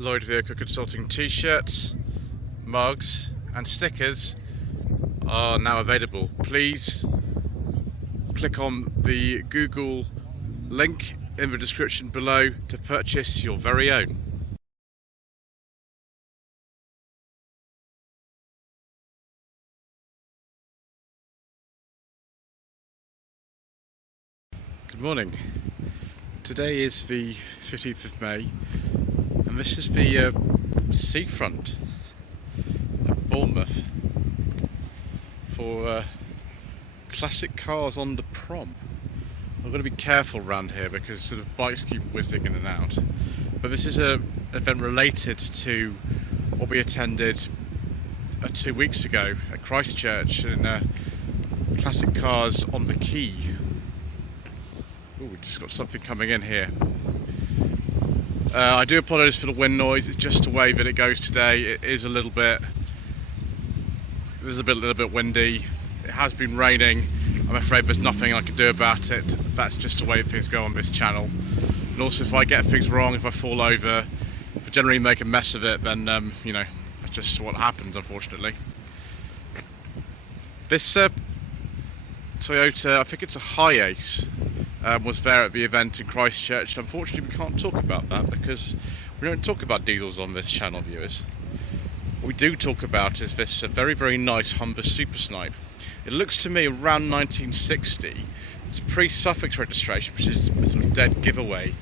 Lloyd Vehicle Consulting t-shirts, mugs and stickers are now available. Please click on the Google link in the description below to purchase your very own. Good morning. Today is the 15th of May and this is the seafront at Bournemouth for classic cars on the Prom. I've got to be careful around here because sort of bikes keep whizzing in and out. But this is an event related to what we attended 2 weeks ago at Christchurch in classic cars on the quay. Oh, we've just got something coming in here. I do apologise for the wind noise. It's just the way that it goes today. It is a little bit windy. It has been raining. I'm afraid there's nothing I can do about it. That's just the way things go on this channel. And also, if I get things wrong, if I fall over, if I generally make a mess of it, then you know, that's just what happens, unfortunately. This Toyota, I think it's a Hiace, was there at the event in Christchurch. Unfortunately, we can't talk about that because we don't talk about diesels on this channel, viewers. What we do talk about is this very, very nice Humber Super Snipe. It looks to me around 1960. It's a pre-suffix registration, which is a sort of dead giveaway,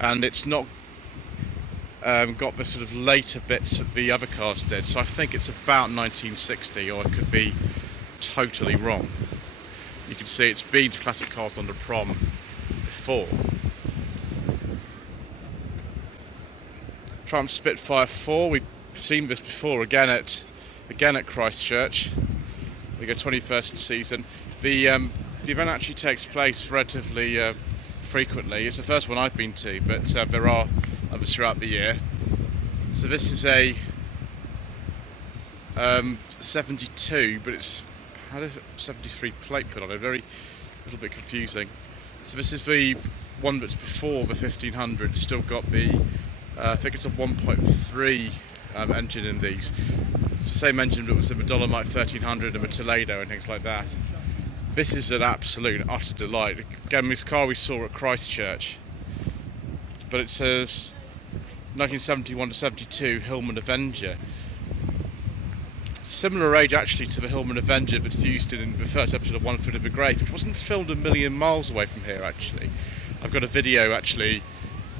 and it's not got the sort of later bits that the other cars did. So I think it's about 1960, or I could be totally wrong. You can see it's been to classic cars on the Prom before. Triumph Spitfire 4, we've seen this before again at Christchurch. We go 21st season. The event actually takes place relatively frequently. It's the first one I've been to, but there are others throughout the year. So this is a 72, but it's had a 73 plate put on it. A little bit confusing. So this is the one that's before the 1500. It's still got the I think it's a 1.3 engine in these. It's the same engine that was in the Dolomite 1300 and the Toledo and things like that. This is an absolute and utter delight. Again, this car we saw at Christchurch, but it says 1971 to 72 Hillman Avenger. Similar age actually to the Hillman Avenger that's used in the first episode of 1 Foot of the Grave, which wasn't filmed a million miles away from here actually. I've got a video actually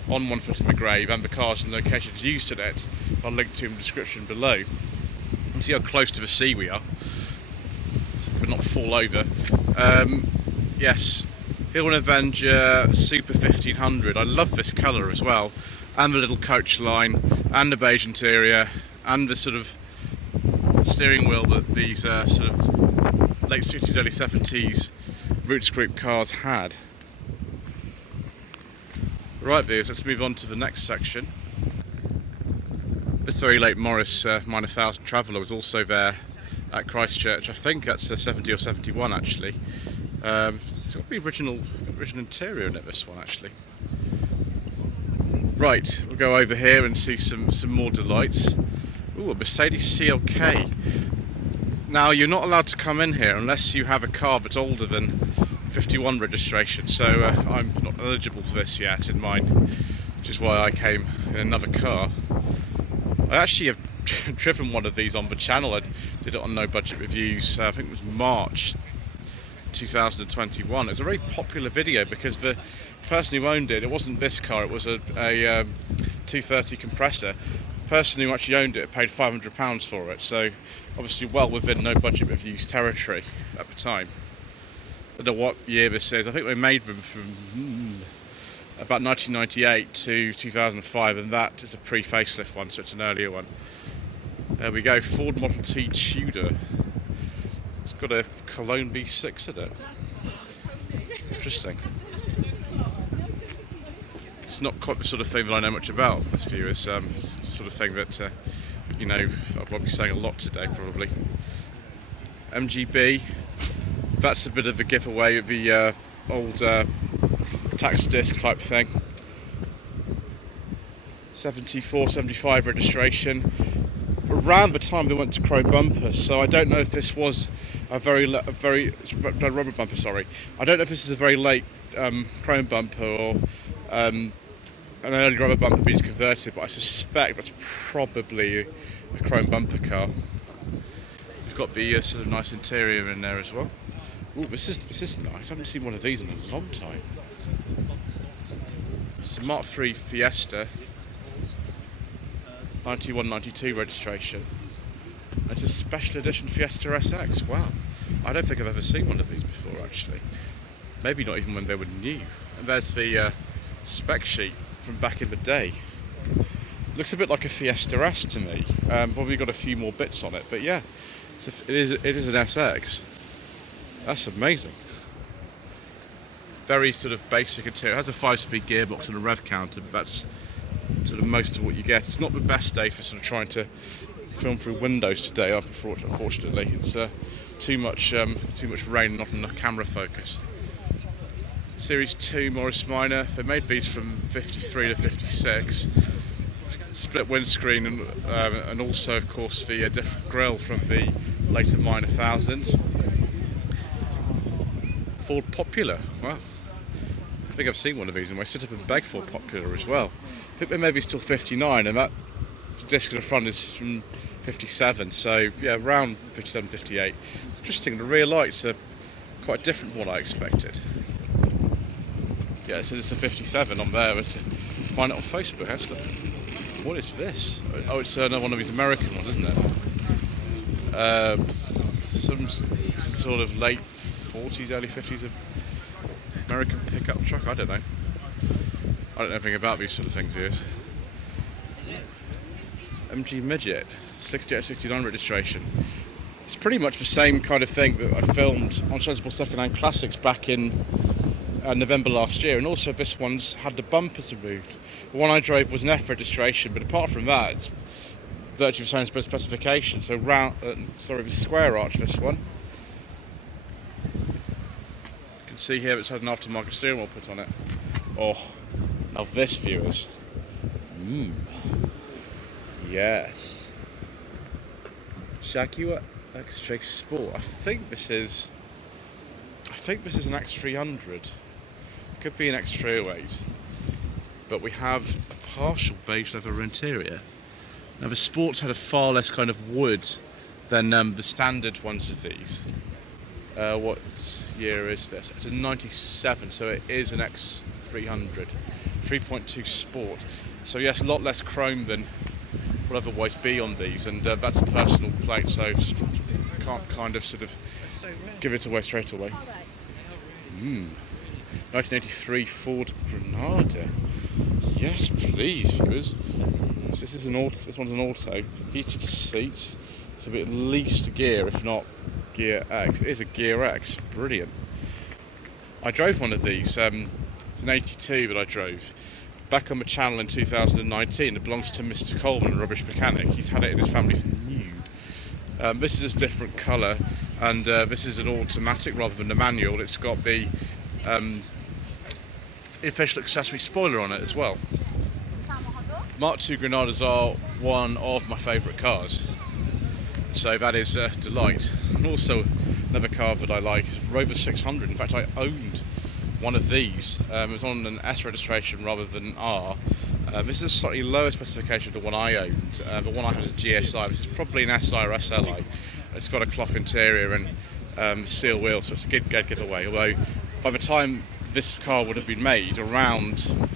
on 1 Foot of the Grave and the cars and locations used in it. I'll link to in the description below. You can see how close to the sea we are, so we'll not fall over. Yes, Hillman Avenger Super 1500. I love this colour as well, and the little coach line, and the beige interior, and the sort of steering wheel that these sort of late 60s, early 70s Roots Group cars had. Right, viewers, let's move on to the next section. This very late Morris Minor 1000 Traveller was also there at Christchurch. I think that's a 70 or 71 actually. It's got the original interior in it, this one actually. Right, we'll go over here and see some more delights. Ooh, a Mercedes CLK. Now, you're not allowed to come in here unless you have a car that's older than 51 registration, so I'm not eligible for this yet in mine, which is why I came in another car. I actually have driven one of these on the channel. I did it on No Budget Reviews, I think it was March 2021. It was a very popular video because the person who owned it wasn't this car, it was a 230 compressor. The person who actually owned it paid £500 for it, so obviously well within No Budget Reviews territory at the time. I don't know what year this is. I think they made them from about 1998 to 2005, and that is a pre-facelift one, so it's an earlier one. There we go, Ford Model T Tudor. It's got a Cologne V6 in it. Interesting. It's not quite the sort of thing that I know much about, this view. It's the sort of thing that, you know, I'll probably be saying a lot today, probably. MGB, that's a bit of a giveaway of the old tax disc type thing. 74, 75 registration. Around the time they went to chrome bumpers, so I don't know if this was a rubber bumper. Sorry, I don't know if this is a very late chrome bumper or an early rubber bumper being converted, but I suspect that's probably a chrome bumper car. We've got the sort of nice interior in there as well. Ooh, this is nice. I haven't seen one of these in a long time. It's a Mark III Fiesta. 91, 92 registration. It's a special edition Fiesta SX. Wow, I don't think I've ever seen one of these before actually. Maybe not even when they were new. And there's the spec sheet from back in the day. Looks a bit like a Fiesta S to me. Probably got a few more bits on it, but yeah, it is an SX. That's amazing. Very sort of basic interior. It has a 5-speed gearbox and a rev counter, but that's sort of most of what you get. It's not the best day for sort of trying to film through windows today, unfortunately. It's too much rain and not enough camera focus. Series 2 Morris Minor, they made these from 53 to 56. Split windscreen and also of course the different grille from the later Minor 1000. Ford Popular, wow. I think I've seen one of these and I sit up and beg for Popular as well. I think they may be still 59 and that disc at the front is from 57, so yeah, around 57, 58. Interesting, the rear lights are quite different from what I expected. Yeah, so it's a 57 on there, but find it on Facebook, actually. What is this? Oh, it's another one of these American ones, isn't it? Some sort of late 40s, early 50s American pickup truck, I don't know. I don't know anything about these sort of things here. MG Midget, 68, 69 registration. It's pretty much the same kind of thing that I filmed on Sensible Secondhand Classics back in November last year, and also this one's had the bumpers removed. The one I drove was an F registration, but apart from that, it's virtually the same specification. So the square arch, this one. You can see here it's had an aftermarket steering wheel put on it. Oh, now this, viewers. Yes. Jaguar X-Trail Sport. I think this is an X300. Could be an X308. But we have a partial beige leather interior. Now the Sports had a far less kind of wood than the standard ones of these. What year is this? It's a 97, so it is an X300. 3.2 Sport. So yes, a lot less chrome than would otherwise be on these, and that's a personal plate, so can't kind of sort of give it away straight away. 1983 Ford Granada. Yes, please, viewers. This is an auto. This one's an auto. Heated seats. So at least a gear, if not gear X. It is a gear X. Brilliant. I drove one of these. It's an 82 that I drove back on the channel in 2019. It belongs to Mr. Coleman, a rubbish mechanic. He's had it in his family since new. This is a different colour, and this is an automatic rather than a manual. It's got the official accessory spoiler on it as well. Mark II Granadas are one of my favourite cars, so that is a delight. And also another car that I like is Rover 600. In fact, I owned one of these. It was on an S registration rather than R. This is a slightly lower specification than the one I owned. The one I had is GSI. This is probably an SI or SLI. It's got a cloth interior and steel wheels, so it's a good giveaway. Although by the time this car would have been made, around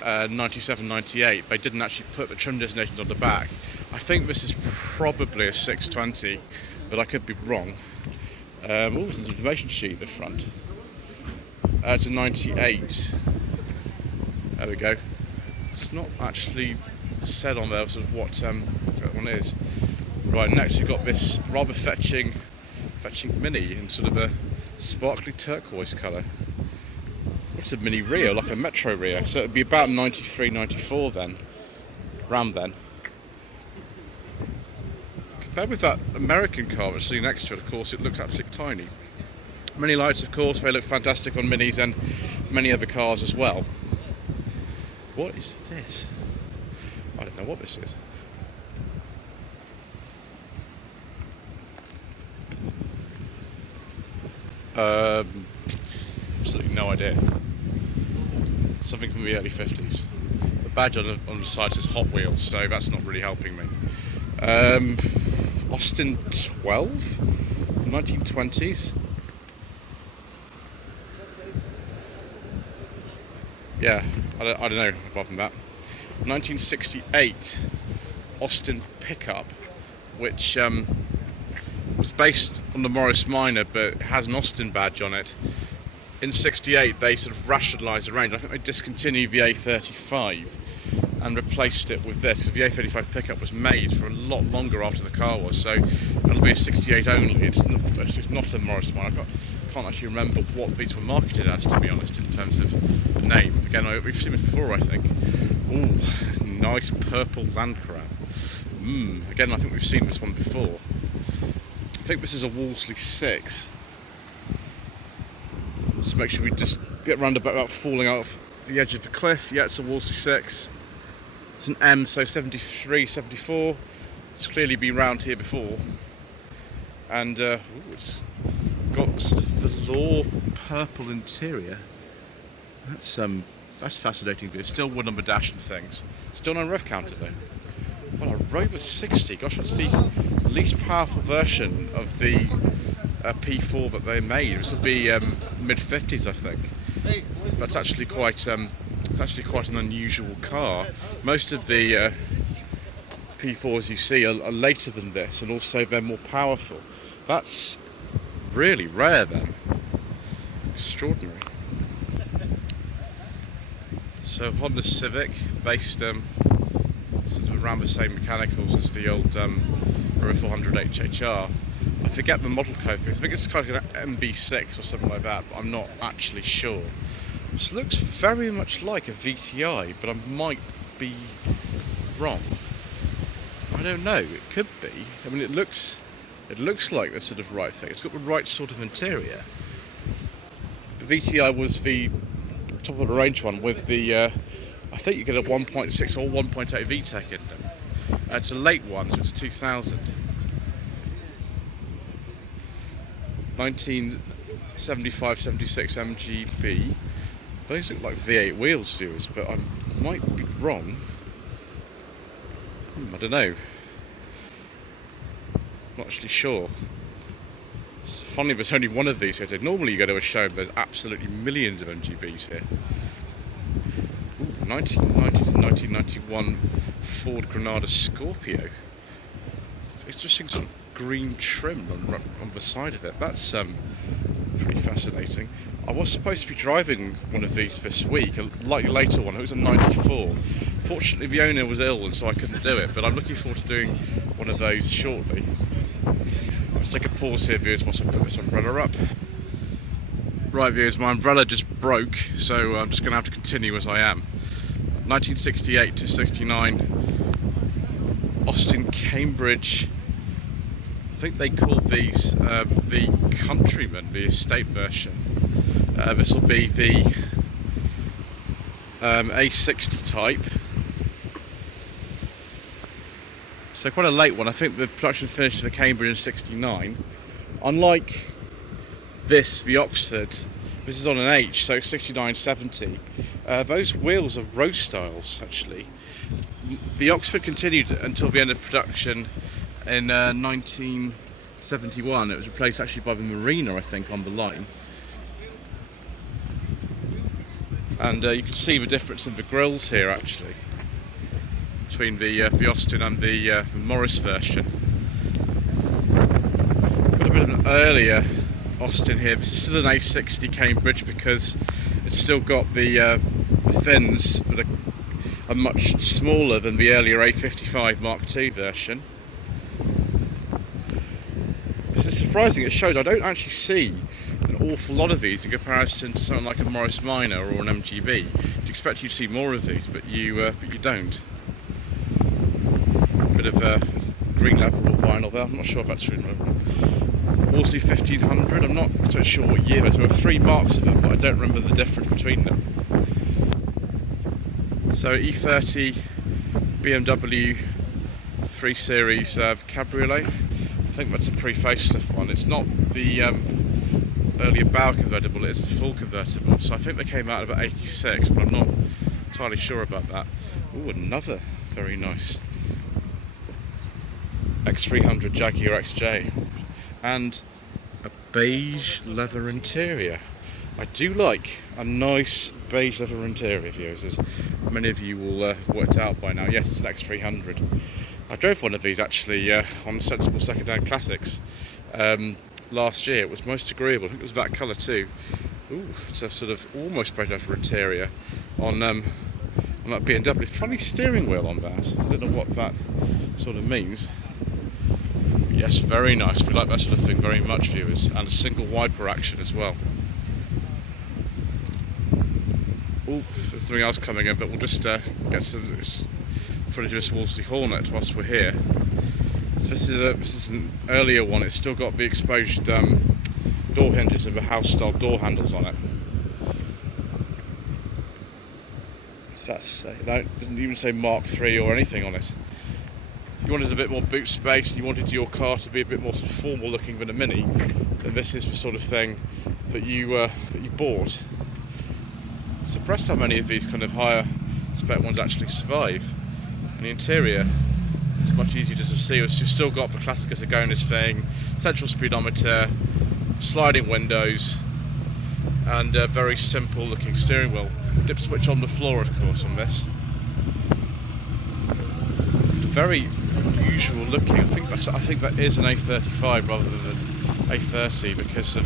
97, 98, they didn't actually put the trim designations on the back. I think this is probably a 620, but I could be wrong. There's an information sheet at the front. It's a 98. There we go. It's not actually said on there sort of what that one is. Right, next we've got this rather fetching Mini in sort of a sparkly turquoise colour. What's a Mini Rio? Like a Metro Rio. So it'd be about 93, 94 then. Around then. Compared with that American car that's sitting next to it, of course, it looks absolutely tiny. Mini lights, of course, they look fantastic on Minis and many other cars as well. What is this? I don't know what this is. Absolutely no idea. Something from the early 50s. The badge on the side says Hot Wheels, so that's not really helping me. Austin 12? 1920s? Yeah, I don't know apart from that. 1968 Austin pickup, which was based on the Morris Minor but has an Austin badge on it. In 68 they sort of rationalised the range. I think they discontinued the A35 and replaced it with this. The A35 pickup was made for a lot longer after the car was, so it'll be a 68 only. It's not a Morris Minor. I can't actually remember what these were marketed as, to be honest, in terms of the name. Again, we've seen this before, I think. Ooh, nice purple Land Crab. Again, I think we've seen this one before. I think this is a Wolseley 6. Just make sure we just get round about falling off the edge of the cliff. Yeah, it's a Wolseley 6. It's an M, so 73, 74. It's clearly been round here before. And it's got sort of velour purple interior. That's fascinating. It's still wood number dash and things. Still no rev counter though. Well, a Rover 60. Gosh, that's the least powerful version of the P4 that they made. This will be mid 50s, I think. That's actually quite. It's actually quite an unusual car. Most of the P4s you see are later than this, and also they're more powerful. That's really rare then. Extraordinary. So Honda Civic, based sort of around the same mechanicals as the old Rover 400 HHR. I forget the model code for it. I think it's kind of an MB6 or something like that, but I'm not actually sure. This looks very much like a VTI, but I might be wrong. I don't know. It could be. I mean, it looks like the sort of right thing. It's got the right sort of interior. The VTI was the top of the range one with the. I think you get a 1.6 or 1.8 VTEC in them. It's a late one, so it's a 2000. 1975-76 MGB. Those look like V8 wheels series, but I might be wrong. I don't know. Not actually sure. It's funny there's only one of these here. Normally you go to a show and there's absolutely millions of MGBs here. Ooh, 1990 to 1991 Ford Granada Scorpio. Interesting sort of green trim on the side of it. That's pretty fascinating. I was supposed to be driving one of these this week, a slightly later one. It was a 94. Fortunately the owner was ill and so I couldn't do it, but I'm looking forward to doing one of those shortly. Let's take a pause here, viewers, whilst I put this umbrella up. Right, viewers, my umbrella just broke, so I'm just going to have to continue as I am. 1968 to 69 Austin Cambridge. I think they call these the Countryman, the estate version. This will be the A60 type. So quite a late one. I think the production finished for the Cambridge in 69. Unlike this, the Oxford, this is on an H, so 69-70. Those wheels are road styles, actually. The Oxford continued until the end of production in 1971. It was replaced actually by the Marina, I think, on the line. And you can see the difference in the grills here, actually, between the Austin and the Morris version. Got a bit of an earlier Austin here. This is still an A60 Cambridge because it's still got the fins that are much smaller than the earlier A55 Mark II version. This is surprising. It shows I don't actually see an awful lot of these in comparison to something like a Morris Minor or an MGB. You'd expect you to see more of these, but you don't. Bit of green leather or vinyl there. I'm not sure if that's true. Wolseley 1500. I'm not so sure what year. There were 3 marks of them, but I don't remember the difference between them. So E30 BMW 3 Series Cabriolet. I think that's a pre-facelift one. It's not the earlier bow convertible, it's the full convertible. So I think they came out at about 86, but I'm not entirely sure about that. Ooh, another very nice X300 Jaguar XJ. And a beige leather interior. I do like a nice beige leather interior, viewers, as many of you will have worked out by now. Yes, it's an X300. I drove one of these actually on Sensible Second-Hand Classics last year. It was most agreeable. I think it was that colour too. Ooh, it's a sort of almost beige leather interior on that BMW. Funny steering wheel on that. I don't know what that sort of means. But yes, very nice. We like that sort of thing very much, viewers. And a single wiper action as well. Oh, there's something else coming in, but we'll just get some footage of this Wolseley Hornet whilst we're here. So this is an earlier one. It's still got the exposed door hinges and the house-style door handles on it. What's that say? No, it doesn't even say Mark III or anything on it. If you wanted a bit more boot space and you wanted your car to be a bit more sort of formal looking than a Mini, then this is the sort of thing that you bought. Surprised how many of these kind of higher spec ones actually survive. And the interior, it's much easier to see. You've still got the classic as a Agonis thing, central speedometer, sliding windows, and a very simple looking steering wheel. Dip switch on the floor, of course, on this. Very unusual looking. I think that is an A35 rather than an A30 because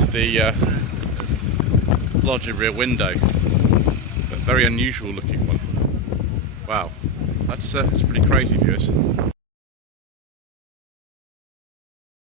of the larger rear window, but very unusual looking one. Wow, that's pretty crazy, viewers.